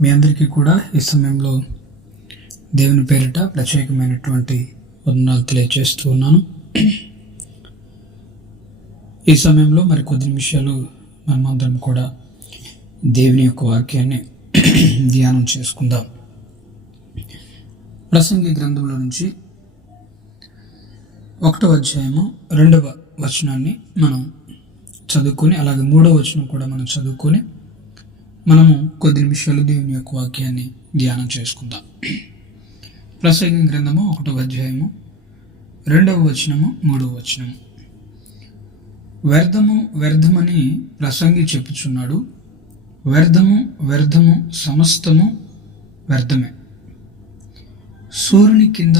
మీ అందరికీ కూడా ఈ సమయంలో దేవుని పేరిట ప్రత్యేకమైనటువంటి వందనాలు తెలియజేస్తూ ఉన్నాను. ఈ సమయంలో మరి కొద్ది నిమిషాలు మనమందరం కూడా దేవుని యొక్క వాక్యాన్ని ధ్యానం చేసుకుందాం. ప్రసంగి గ్రంథంలో నుంచి ఒకటో అధ్యాయము రెండవ వచనాన్ని మనం చదువుకొని అలాగే మూడవ వచనం కూడా మనం చదువుకొని మనము కొద్ది నిమిషాలు దేవుని యొక్క వాక్యాన్ని ధ్యానం చేసుకుందాం. ప్రసంగం గ్రంథము ఒకటవ అధ్యాయము రెండవ వచనము మూడవ వచనము. వ్యర్థము వ్యర్థమని ప్రసంగి చెప్పుచున్నాడు. వ్యర్థము వ్యర్థము సమస్తము వ్యర్థమే. సూర్యుని కింద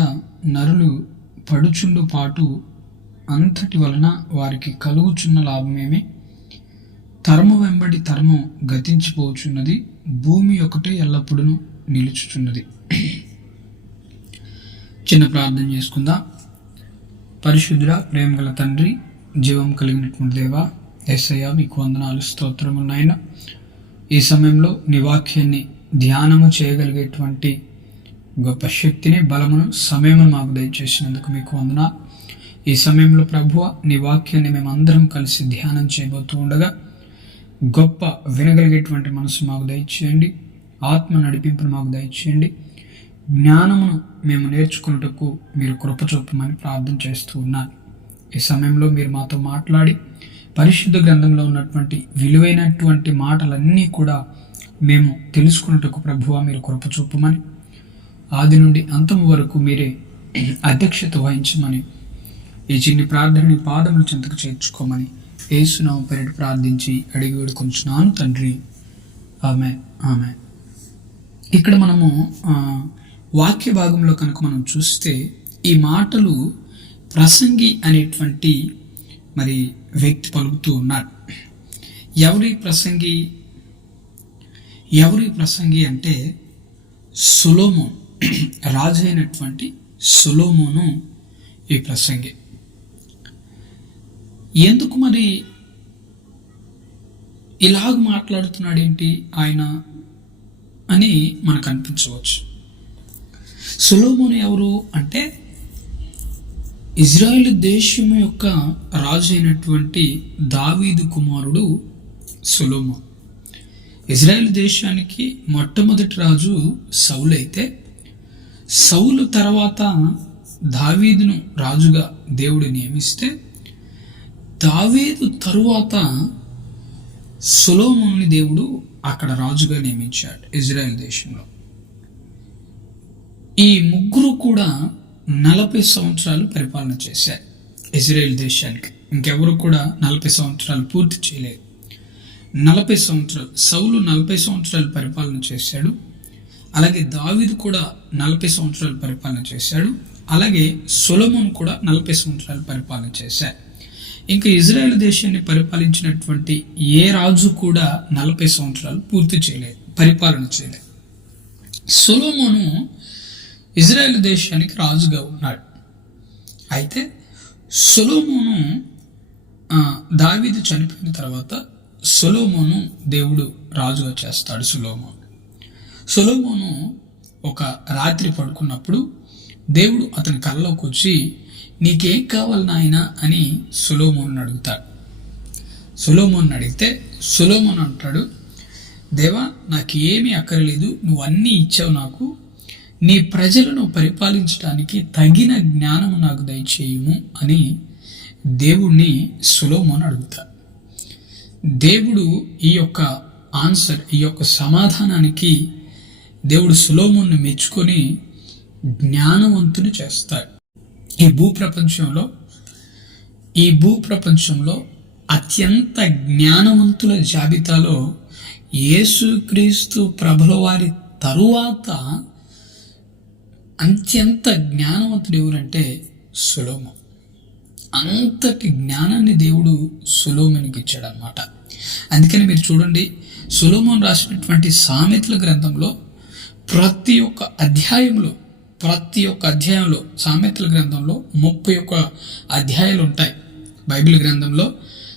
నరులు పడుచుండు పాటు అంతటి వలన వారికి కలుగుచున్న లాభమేమి? తరము వెంబడి తరము గతించిపోచున్నది భూమి ఒకటే ఎల్లప్పుడూ నిలుచుచున్నది. చిన్న ప్రార్థన చేసుకుందాం. ప్రేమ గల తండ్రి జీవం కలిగినటువంటి దేవా ఎస్ఐ మీకు వందనాలు స్తోత్రములు నాయన. ఈ సమయంలో నీ వాక్యాన్ని ధ్యానము చేయగలిగేటువంటి గొప్ప శక్తిని బలమును సమయమును మాకు దయచేసినందుకు మీకు వందన ఈ సమయంలో ప్రభువ నీ వాక్యాన్ని మేమందరం కలిసి ధ్యానం చేయబోతూ ఉండగా గొప్ప వినగలిగేటువంటి మనసు మాకు దయచేయండి. ఆత్మ నడిపింపును మాకు దయచేయండి. జ్ఞానమును మేము నేర్చుకున్నటకు మీరు కృప చూపమని ప్రార్థన చేస్తూ ఉన్నాను. ఈ సమయంలో మీరు మాతో మాట్లాడి పరిశుద్ధ గ్రంథంలో ఉన్నటువంటి విలువైనటువంటి మాటలన్నీ కూడా మేము తెలుసుకున్నటకు ప్రభువ మీరు కృప చూపమని ఆది నుండి అంతం వరకు మీరే అధ్యక్షత వహించమని ఈ చిన్ని ప్రార్థనని పాదములు చెంతకు చేర్చుకోమని ఏసునామ పేరిట ప్రార్థించి అడిగి వేడుకొంచున్నాను తండ్రి. ఆమె ఆమె ఇక్కడ మనము వాక్య భాగంలో కనుక మనం చూస్తే ఈ మాటలు ప్రసంగి అనేటువంటి మరి వ్యక్తి పలుకుతూ ఉన్నారు. ఎవరి ప్రసంగి? ఎవరి ప్రసంగి అంటే సులోమోన్. రాజు అయినటువంటి సులోమోను ఈ ప్రసంగి. ఎందుకు మరి ఇలాగ మాట్లాడుతున్నాడు ఏంటి ఆయన అని మనకు అనిపించవచ్చు. సులోమును ఎవరు అంటే ఇజ్రాయెల్ దేశం యొక్క రాజు అయినటువంటి దావీదు కుమారుడు సులోమ ఇజ్రాయెల్ దేశానికి మొట్టమొదటి రాజు సౌలు అయితే సౌలు తర్వాత దావీదును రాజుగా దేవుడు నియమిస్తే దావీదు తరువాత సొలోమోని దేవుడు అక్కడ రాజుగా నియమించాడు ఇజ్రాయెల్ దేశంలో. ఈ ముగ్గురు కూడా నలభై సంవత్సరాలు పరిపాలన చేశారు ఇజ్రాయెల్ దేశానికి. ఇంకెవరు కూడా నలభై సంవత్సరాలు పూర్తి చేయలేదు. నలభై సంవత్సరాలు సౌలు నలభై సంవత్సరాలు పరిపాలన చేశాడు. అలాగే దావీదు కూడా నలభై సంవత్సరాలు పరిపాలన చేశాడు. అలాగే సొలమోన్ కూడా నలభై సంవత్సరాలు పరిపాలన చేశారు. ఇంకా ఇజ్రాయెల్ దేశాన్ని పరిపాలించినటువంటి ఏ రాజు కూడా నలభై సంవత్సరాలు పూర్తి చేయలేదు పరిపాలన చేయలేదు. సొలోమోను ఇజ్రాయెల్ దేశానికి రాజుగా ఉన్నాడు. అయితే సొలోమోను దావీది దావీదు చనిపోయిన తర్వాత సొలోమోను దేవుడు రాజుగా చేస్తాడు సొలోమోను. సొలోమోను ఒక రాత్రి పడుకున్నప్పుడు దేవుడు అతని కళ్ళలోకి వచ్చి నీకేం కావాలి నాయన అని సులోమోన్ అడుగుతాడు. సులోమోన్ అడిగితే సులోమోన్ అంటాడు దేవా నాకు ఏమీ అక్కర్లేదు నువ్వు అన్నీ ఇచ్చావు నాకు. నీ ప్రజలను పరిపాలించడానికి తగిన జ్ఞానము నాకు దయచేయము అని దేవుణ్ణి సులోమోన్ అడుగుతాడు. దేవుడు ఈ యొక్క ఆన్సర్ ఈ యొక్క సమాధానానికి దేవుడు సులోమును మెచ్చుకొని జ్ఞానవంతుని చేస్తాడు. ఈ భూప్రపంచంలో ఈ భూప్రపంచంలో అత్యంత జ్ఞానవంతుల జాబితాలో యేసుక్రీస్తు ప్రభుల వారి తరువాత అత్యంత జ్ఞానవంతుడు ఎవరంటే సులోమ. అంతటి జ్ఞానాన్ని దేవుడు సులోమునికి ఇచ్చాడు అనమాట అందుకని మీరు చూడండి సులోమోన్ రాసినటువంటి సామెతల గ్రంథంలో ప్రతి ఒక్క అధ్యాయంలో ప్రతి ఒక్క అధ్యాయంలో సామెతల గ్రంథంలో ముప్పై ఒక్క అధ్యాయాలు ఉంటాయి బైబిల్ గ్రంథంలో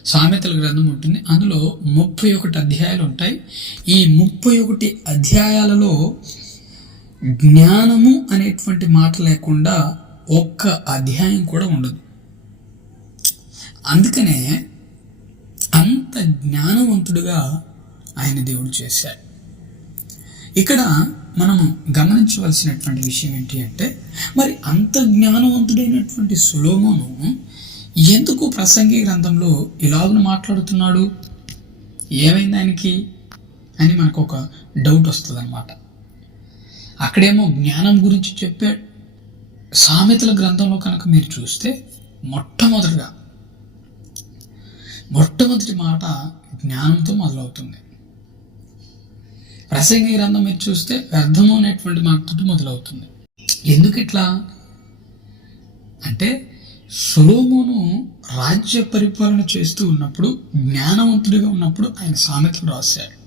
సామెతల గ్రంథం ఉంటుంది. అందులో ముప్పై ఒకటి అధ్యాయాలు ఉంటాయి ఈ ముప్పై ఒకటి అధ్యాయాలలో జ్ఞానము అనేటువంటి మాట లేకుండా ఒక్క అధ్యాయం కూడా ఉండదు. అందుకనే అంత జ్ఞానవంతుడుగా ఆయన దేవుడు చేశాడు. ఇక్కడ మనము గమనించవలసినటువంటి విషయం ఏంటి అంటే మరి అంత జ్ఞానవంతుడైనటువంటి సులోమోను ఎందుకు ప్రసంగి గ్రంథంలో ఇలాగను మాట్లాడుతున్నాడు? ఏమైంది ఆయనకి? అని మనకు ఒక డౌట్ వస్తుంది అనమాట అక్కడేమో జ్ఞానం గురించి చెప్పాడు సామెతల గ్రంథంలో కనుక మీరు చూస్తే మొట్టమొదటిగా మొట్టమొదటి మాట జ్ఞానంతో మొదలవుతుంది. ప్రసంగి గ్రంథం మీరు చూస్తే వ్యర్థము అనేటువంటి మాటతో మొదలవుతుంది. ఎందుకు ఇట్లా అంటే సులోమును రాజ్య పరిపాలన చేస్తూ ఉన్నప్పుడు జ్ఞానవంతుడిగా ఉన్నప్పుడు ఆయన సామెతలు రాశాడు.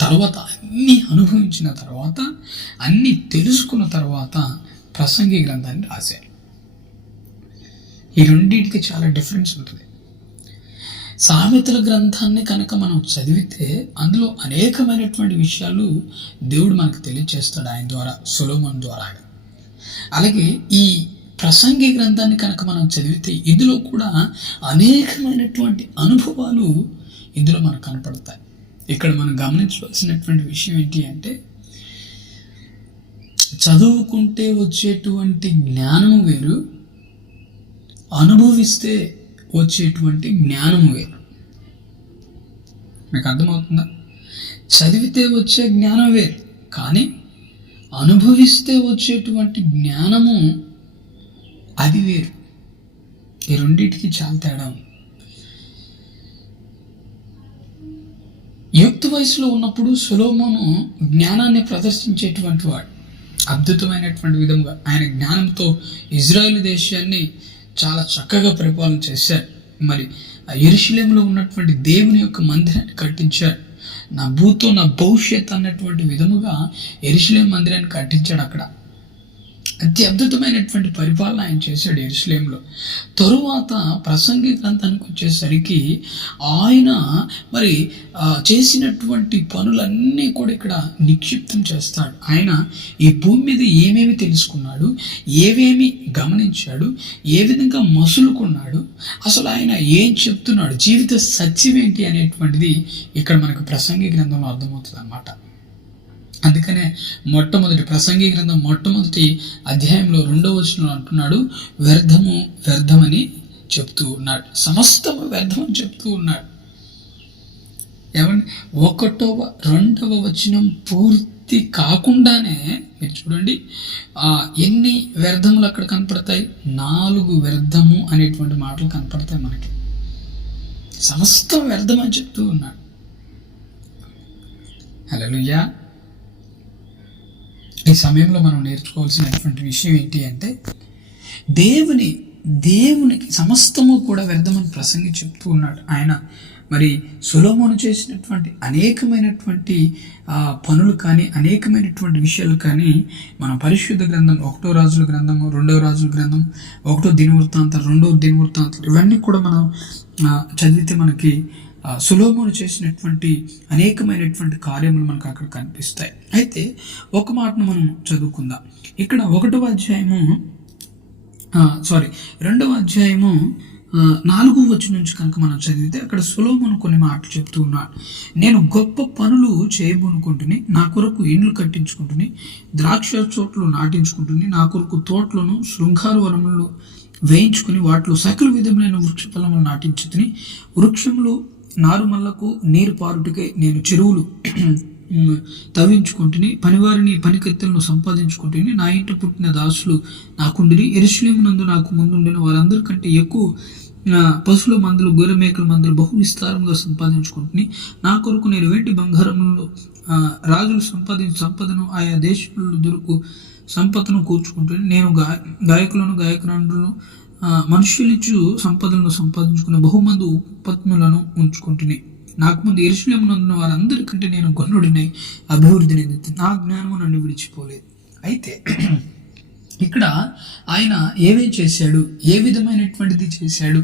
తర్వాత అన్నీ అనుభవించిన తర్వాత అన్నీ తెలుసుకున్న తర్వాత ప్రసంగి గ్రంథాన్ని రాశాడు. ఈ రెండింటికి చాలా డిఫరెన్స్ ఉంటుంది. సామెతల గ్రంథాన్ని కనుక మనం చదివితే అందులో అనేకమైనటువంటి విషయాలు దేవుడు మనకు తెలియజేస్తాడు ఆయన ద్వారా సులోమన్ ద్వారా. అలాగే ఈ ప్రసంగి గ్రంథాన్ని కనుక మనం చదివితే ఇందులో కూడా అనేకమైనటువంటి అనుభవాలు ఇందులో మనకు కనపడతాయి. ఇక్కడ మనం గమనించవలసినటువంటి విషయం ఏంటి అంటే చదువుకుంటే వచ్చేటువంటి జ్ఞానము వేరు అనుభవిస్తే వచ్చేటువంటి జ్ఞానము వేరు. మీకు అర్థమవుతుందా? చదివితే వచ్చే జ్ఞానం వేరు కానీ అనుభవిస్తే వచ్చేటువంటి జ్ఞానము అది వేరు. ఈ రెండింటికి చాలా తేడా ఉంది. యుక్త వయసులో ఉన్నప్పుడు సులోమోను జ్ఞానాన్ని ప్రదర్శించేటువంటి వాడు. అద్భుతమైనటువంటి విధంగా ఆయన జ్ఞానంతో ఇజ్రాయెల్ దేశాన్ని చాలా చక్కగా పరిపాలన చేశారు. మరి ఆ ఎరుశలేములో ఉన్నటువంటి దేవుని యొక్క మందిరాన్ని కట్టించారు. నా భూతో నా భవిష్యత్ అన్నటువంటి విధముగా ఎరుశలేం మందిరాన్ని కట్టించాడు అక్కడ. అతి అద్భుతమైనటువంటి పరిపాలన ఆయన చేశాడు ఎరుసలేంలో. తరువాత ప్రసంగి గ్రంథానికి వచ్చేసరికి ఆయన మరి చేసినటువంటి పనులన్నీ కూడా ఇక్కడ నిక్షిప్తం చేస్తాడు. ఆయన ఈ భూమి మీద ఏమేమి తెలుసుకున్నాడు ఏవేమి గమనించాడు ఏ విధంగా మసులుకున్నాడు అసలు ఆయన ఏం చెప్తున్నాడు జీవిత సత్యం ఏంటి అనేటువంటిది ఇక్కడ మనకు ప్రసంగి గ్రంథంలో అర్థమవుతుంది అన్నమాట అందుకనే మొట్టమొదటి ప్రసంగి గ్రంథం మొట్టమొదటి అధ్యాయంలో రెండవ వచనంలో అంటున్నాడు వ్యర్థము వ్యర్థమని చెప్తూ ఉన్నాడు. సమస్తము వ్యర్థమని చెప్తూ ఉన్నాడు. ఏమండి? ఒకటవ రెండవ వచనం పూర్తి కాకుండానే మీరు చూడండి ఎన్ని వ్యర్థములు అక్కడ కనపడతాయి? నాలుగు వ్యర్థము అనేటువంటి మాటలు కనపడతాయి మనకి. సమస్తం వ్యర్థమని చెప్తూ ఉన్నాడు. హలో ఈ సమయంలో మనం నేర్చుకోవాల్సినటువంటి విషయం ఏంటి అంటే దేవుని దేవునికి సమస్తము కూడా వ్యర్థమని ప్రసంగి చెప్తూ ఉన్నాడు. ఆయన మరి సులోమోను చేసినటువంటి అనేకమైనటువంటి పనులు కానీ అనేకమైనటువంటి విషయాలు కానీ మన పరిశుద్ధ గ్రంథం ఒకటో రాజుల గ్రంథము రెండవ రాజుల గ్రంథం ఒకటో దినవృత్తాంతాలు రెండో దినవృత్తాంతాలు ఇవన్నీ కూడా మనం చదివితే మనకి సులోమును చేసినటువంటి అనేకమైనటువంటి కార్యములు మనకు అక్కడ కనిపిస్తాయి. అయితే ఒక మాటను మనం చదువుకుందాం. ఇక్కడ ఒకటవ అధ్యాయము సారీ రెండవ అధ్యాయము నాలుగు వచ్చి నుంచి కనుక మనం చదివితే అక్కడ సులోమును కొన్ని మాటలు చెప్తూ ఉన్నాడు. నేను గొప్ప పనులు చేయబోనుకుంటుని నా కొరకు ఇండ్లు కట్టించుకుంటుని ద్రాక్ష చోట్లు నాటించుకుంటుని నా కొరకు తోటలను శృంగార వనములు వేయించుకుని వాటిలో సకల విధములైన వృక్ష ఫలములు నాటించుతుని వృక్షములు నారుమల్లకు నీరు పారుటికై నేను చెరువులు తవ్వించుకుంటుని పనివారిని పనికత్తెలను సంపాదించుకుంటుని నా ఇంట పుట్టిన దాసులు నాకుండిని ఎరుశలేమునందు నాకు ముందుండిన వారందరికంటే ఎక్కువ పశువుల మందులు గొర్రె మేకల మందులు బహు విస్తారంగా సంపాదించుకుంటుని నా కొరకు నేను వెంటి బంగారంలో రాజులు సంపాదించిన సంపదను ఆయా దేశంలో దొరుకు సంపదను కూర్చుకుంటుని నేను గాయకులను గాయకురాండ్రులను మనుష్యులిచ్చు సంపదలను సంపాదించుకున్న బహుమంది ఉపత్ములను ఉంచుకుంటుని నాకు ముందు ఎరుశలేమునందున్న వారందరికంటే నేను గొన్నుడినై అభివృద్ధిని నా జ్ఞానము నన్ను విడిచిపోలేదు. అయితే ఇక్కడ ఆయన ఏమేం చేశాడు? ఏ విధమైనటువంటిది చేశాడు?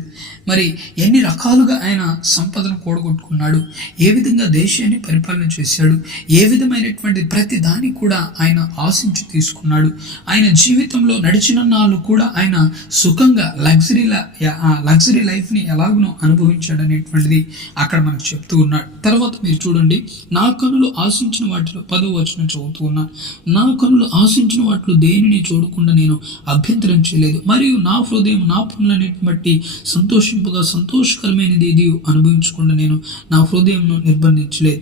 మరి ఎన్ని రకాలుగా ఆయన సంపదను కూడగొట్టుకున్నాడు? ఏ విధంగా దేశాన్ని పరిపాలన చేశాడు? ఏ విధమైనటువంటి ప్రతి దాన్ని కూడా ఆయన ఆశించి తీసుకున్నాడు? ఆయన జీవితంలో నడిచిన నాళ్ళు కూడా ఆయన సుఖంగా లగ్జరీ లగ్జరీ లైఫ్ని ఎలాగునో అనుభవించాడు అనేటువంటిది అక్కడ మనకు చెప్తూ ఉన్నాడు. తర్వాత మీరు చూడండి నా కనులు ఆశించిన వాటిలో పదో వచనం చదువుతూ ఉన్నాను నా కనులు ఆశించిన వాటిలో దేనిని చూడకుండా నేను అభ్యంతరం చేయలేదు. మరియు నా హృదయం నా పనులన్నిటిని బట్టి సంతోషింపుగా సంతోషకరమైనది ఇది అనుభవించకుండా నేను నా హృదయంను నిర్బంధించలేదు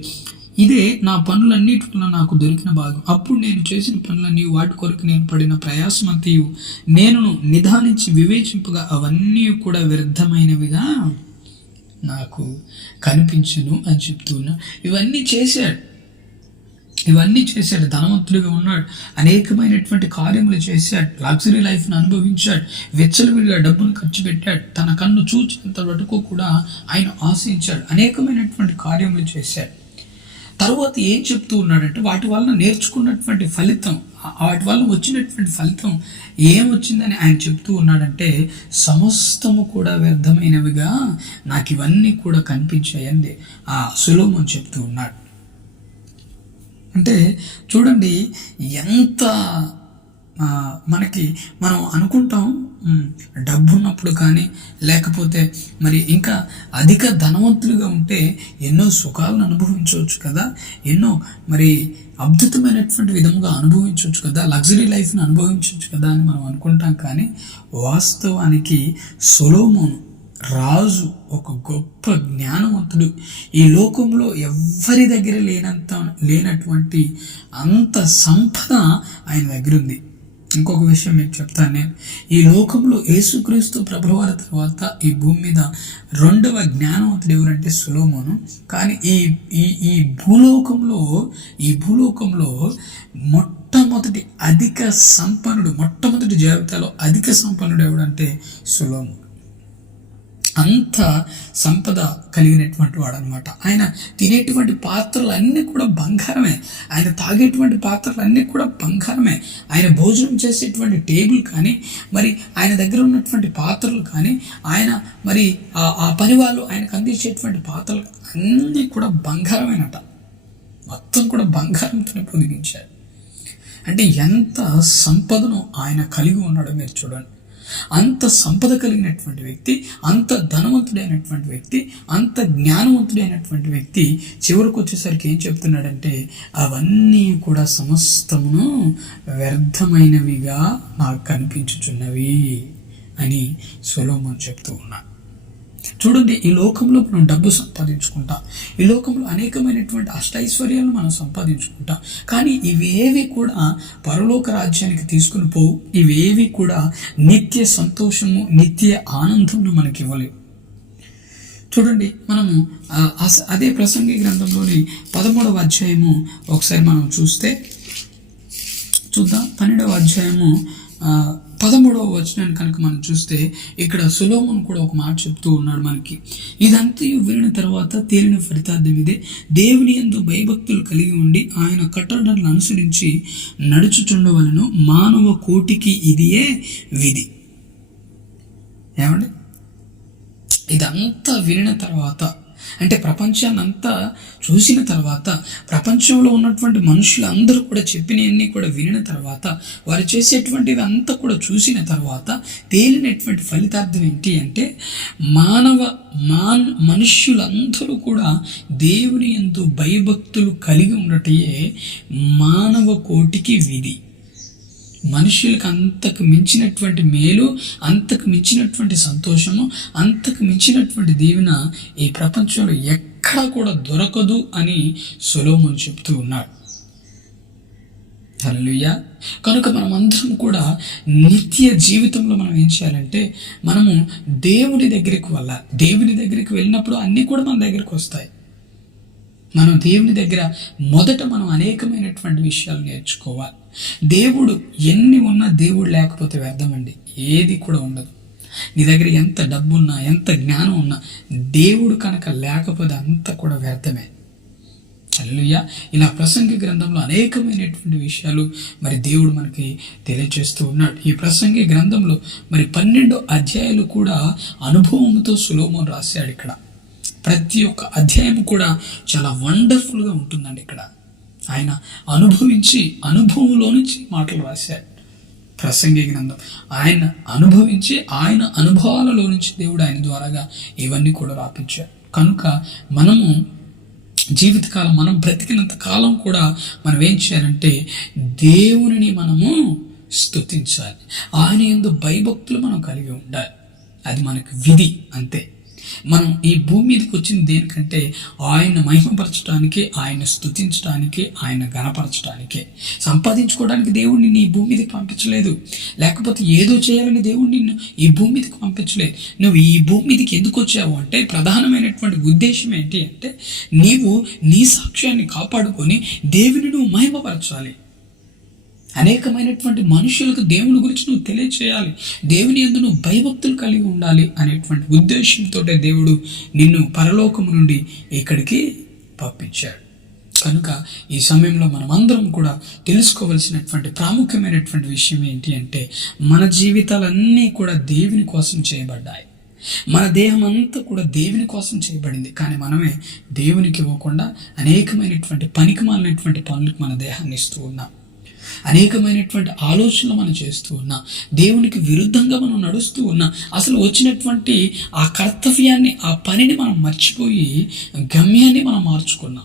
ఇదే నా పనులన్నిటి నాకు దొరికిన భాగం. అప్పుడు నేను చేసిన పనులన్నీ వాటి కొరకు నేను పడిన ప్రయాసమంతయు. నేను నిదానించి వివేచింపగా అవన్నీ కూడా వ్యర్థమైనవిగా నాకు కనిపించను అని చెప్తున్నా. ఇవన్నీ చేశాడు. ఇవన్నీ చేశాడు ధనవంతుడిగా ఉన్నాడు అనేకమైనటువంటి కార్యములు చేశాడు లగ్జరీ లైఫ్ను అనుభవించాడు విచ్చలవిడిగా డబ్బును ఖర్చు పెట్టాడు తన కన్ను చూచినంత వరకు కూడా ఆయన ఆశించాడు అనేకమైనటువంటి కార్యములు చేశాడు. తర్వాత ఏం చెప్తూ ఉన్నాడంటే వాటి వలన నేర్చుకున్నటువంటి ఫలితం వాటి వలన వచ్చినటువంటి ఫలితం ఏమొచ్చిందని ఆయన చెప్తూ ఉన్నాడంటే సమస్తము కూడా వ్యర్థమైనవిగా నాకు ఇవన్నీ కూడా కనిపించాయండి ఆ సులోమని చెప్తూ ఉన్నాడు. అంటే చూడండి ఎంత మనకి మనం అనుకుంటాం డబ్బు ఉన్నప్పుడు కానీ లేకపోతే మరి ఇంకా అధిక ధనవంతులుగా ఉంటే ఎన్నో సుఖాలను అనుభవించవచ్చు కదా? ఎన్నో మరి అద్భుతమైనటువంటి విధంగా అనుభవించవచ్చు కదా? లగ్జరీ లైఫ్ని అనుభవించవచ్చు కదా అని మనం అనుకుంటాం కానీ వాస్తవానికి సొలోమోను రాజు ఒక గొప్ప జ్ఞానవంతుడు. ఈ లోకంలో ఎవ్వరి దగ్గర లేనంత లేనటువంటి అంత సంపద ఆయన దగ్గర ఉంది. ఇంకొక విషయం మీకు చెప్తాను నేను. ఈ లోకంలో యేసుక్రీస్తు ప్రభువాల తర్వాత ఈ భూమి మీద రెండవ జ్ఞానవంతుడు ఎవరంటే సులోమోను. కానీ ఈ ఈ ఈ భూలోకంలో ఈ భూలోకంలో మొట్టమొదటి అధిక సంపన్నుడు మొట్టమొదటి జాబితాలో అధిక సంపన్నుడు ఎవడంటే సులోమోను. అంత సంపద కలిగినటువంటి వాడు అనమాట ఆయన తినేటువంటి పాత్రలు అన్నీ కూడా బంగారమే. ఆయన తాగేటువంటి పాత్రలు అన్నీ కూడా బంగారమే. ఆయన భోజనం చేసేటువంటి టేబుల్ కానీ మరి ఆయన దగ్గర ఉన్నటువంటి పాత్రలు కానీ ఆయన మరి ఆ- ఆ పని వాళ్ళు ఆయనకు అందించేటువంటి పాత్రలు అన్నీ కూడా బంగారమేనట. మొత్తం కూడా బంగారంతోనే పొదిగించాడు అంటే ఎంత సంపదను ఆయన కలిగి ఉన్నాడో మీరు చూడండి. అంత సంపద కలిగినటువంటి వ్యక్తి అంత ధనవంతుడైనటువంటి వ్యక్తి అంత జ్ఞానవంతుడైనటువంటి వ్యక్తి చివరికి వచ్చేసరికి ఏం చెప్తున్నాడంటే అవన్నీ కూడా సమస్తమును వ్యర్థమైనవిగా నాకు కనిపించుచున్నవి అని సొలోమోన్ చెప్తూ ఉన్నాడు. చూడండి ఈ లోకంలో మనం డబ్బు సంపాదించుకుంటాం ఈ లోకంలో అనేకమైనటువంటి అష్టైశ్వర్యాలను మనం సంపాదించుకుంటాం కానీ ఇవేవి కూడా పరలోక రాజ్యానికి తీసుకుని పోవు ఇవేవి కూడా నిత్య సంతోషము నిత్య ఆనందంను మనకి ఇవ్వలేవు. చూడండి మనము అస- అదే ప్రసంగి గ్రంథంలోని పదమూడవ అధ్యాయము ఒకసారి మనం చూస్తే చూద్దాం పన్నెండవ అధ్యాయము పదమూడవ వచనాన్ని కనుక మనం చూస్తే ఇక్కడ సులోమన్ కూడా ఒక మాట చెప్తూ ఉన్నాడు మనకి. ఇదంతా వినిన తర్వాత తేలిన ఫలితార్థం ఇదే. దేవుని యందు భయభక్తులు కలిగి ఉండి ఆయన కట్టడలను అనుసరించి నడుచుచుండవలను మానవ కోటికి ఇదియే విధి. ఏమండి? ఇదంతా వినిన తర్వాత అంటే ప్రపంచాన్ని అంతా చూసిన తర్వాత ప్రపంచంలో ఉన్నటువంటి మనుషులందరూ కూడా చెప్పినవన్నీ కూడా వినిన తర్వాత వారు చేసేటువంటివి అంతా కూడా చూసిన తర్వాత తేలినటువంటి ఫలితార్థం ఏంటి అంటే మానవ మాన్ మనుష్యులందరూ కూడా దేవుని ఎందు భయభక్తులు కలిగి ఉండటయే మానవ కోటికి విధి. మనుషులకు అంతకు మించినటువంటి మేలు అంతకు మించినటువంటి సంతోషము అంతకు మించినటువంటి దీవెన ఈ ప్రపంచంలో ఎక్కడా కూడా దొరకదు అని సొలోమన్ చెప్తూ ఉన్నాడు. హల్లెలూయా. కనుక మనం అందరం కూడా నిత్య జీవితంలో మనం ఏం చేయాలంటే మనము దేవుని దగ్గరికి వల్ల దేవుని దగ్గరికి వెళ్ళినప్పుడు అన్నీ కూడా మన దగ్గరికి వస్తాయి. మనం దేవుని దగ్గర మొదట మనం అనేకమైనటువంటి విషయాలు నేర్చుకోవాలి. దేవుడు ఎన్ని ఉన్నా దేవుడు లేకపోతే వ్యర్థమండి. ఏది కూడా ఉండదు. నీ దగ్గర ఎంత డబ్బు ఉన్నా ఎంత జ్ఞానం ఉన్నా దేవుడు కనుక లేకపోతే అంత కూడా వ్యర్థమే. హల్లెలూయా. ఇలా ప్రసంగి గ్రంథంలో అనేకమైనటువంటి విషయాలు మరి దేవుడు మనకి తెలియజేస్తూ ఉన్నాడు. ఈ ప్రసంగి గ్రంథంలో మరి పన్నెండు అధ్యాయాలు కూడా అనుభవంతో సులోమం రాశాడు ఇక్కడ. ప్రతి ఒక్క అధ్యాయం కూడా చాలా వండర్ఫుల్గా ఉంటుందండి ఇక్కడ. ఆయన అనుభవించి అనుభవంలో నుంచి మాటలు రాశాడు. ప్రసంగి గ్రంథం. ఆయన అనుభవించి ఆయన అనుభవాలలో నుంచి దేవుడు ఆయన ద్వారాగా ఇవన్నీ కూడా రాపించాడు. కనుక మనము జీవితకాలం మనం బ్రతికినంత కాలం కూడా మనం ఏం చేయాలంటే దేవునిని మనము స్తుతించాలి. ఆయన ఎందు భయభక్తులు మనం కలిగి ఉండాలి. అది మనకు విధి అంతే. మనం ఈ భూమి మీదకి వచ్చింది దేనికంటే ఆయన మహిమపరచడానికి ఆయన స్థుతించడానికి ఆయన గణపరచడానికే సంపాదించుకోవడానికి దేవుడు నిన్ను ఈ భూమి మీదకి పంపించలేదు. లేకపోతే ఏదో చేయాలని దేవుడు నిన్ను ఈ భూమి మీదకి పంపించలేదు నువ్వు ఈ భూమి మీదకి ఎందుకు వచ్చావు అంటే ప్రధానమైనటువంటి ఉద్దేశం ఏంటి అంటే నీవు నీ సాక్ష్యాన్ని కాపాడుకొని దేవుని నువ్వు మహిమపరచాలి. అనేకమైనటువంటి మనుషులకు దేవుని గురించి నువ్వు తెలియచేయాలి. దేవుని ఎందు నువ్వు భయభక్తులు కలిగి ఉండాలి అనేటువంటి ఉద్దేశంతో దేవుడు నిన్ను పరలోకము నుండి ఇక్కడికి పంపించాడు. కనుక ఈ సమయంలో మనమందరం కూడా తెలుసుకోవలసినటువంటి ప్రాముఖ్యమైనటువంటి విషయం ఏంటి అంటే మన జీవితాలన్నీ కూడా దేవుని కోసం చేయబడ్డాయి. మన దేహం అంతా కూడా దేవుని కోసం చేయబడింది. కానీ మనమే దేవునికి ఇవ్వకుండా అనేకమైనటువంటి పనికిమాలినటువంటి పనులకు మన దేహాన్ని ఇస్తూ ఉన్నాం. అనేకమైనటువంటి ఆలోచనలు మనం చేస్తూ ఉన్నా దేవునికి విరుద్ధంగా మనం నడుస్తూ ఉన్నాం అసలు వచ్చినటువంటి ఆ కర్తవ్యాన్ని ఆ పనిని మనం మర్చిపోయి గమ్యాన్ని మనం మార్చుకున్నాం.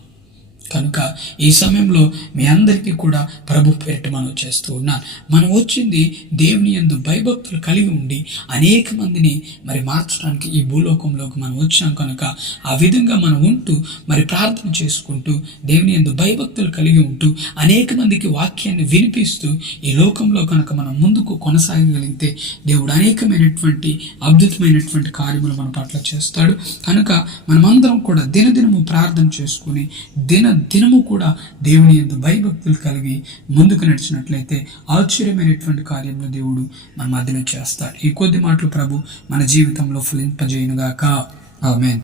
కనుక ఈ సమయంలో మీ అందరికీ కూడా ప్రభు పేరిట మనం చేస్తూ ఉన్నాను మనం వచ్చింది దేవుని ఎందు భయభక్తులు కలిగి ఉండి అనేక మందిని మరి మార్చడానికి ఈ భూలోకంలోకి మనం వచ్చాం కనుక ఆ విధంగా మనం ఉంటూ మరి ప్రార్థన చేసుకుంటూ దేవుని ఎందు భయభక్తులు కలిగి ఉంటూ అనేక మందికి వాక్యాన్ని వినిపిస్తూ ఈ లోకంలో కనుక మనం ముందుకు కొనసాగగలిగితే దేవుడు అనేకమైనటువంటి అద్భుతమైనటువంటి కార్యములు మన పట్ల చేస్తాడు. కనుక మనమందరం కూడా దినదినము ప్రార్థన చేసుకుని దిన దినము కూడా దేవుని ఎందు భయభక్తులు కలిగి ముందుకు నడిచినట్లయితే ఆశ్చర్యమైనటువంటి కార్యములు దేవుడు మన మధ్యలో చేస్తాడు. ఈ కొద్ది మాటలు ప్రభు మన జీవితంలో ఫలింపజేయనుగాక. ఆమెన్.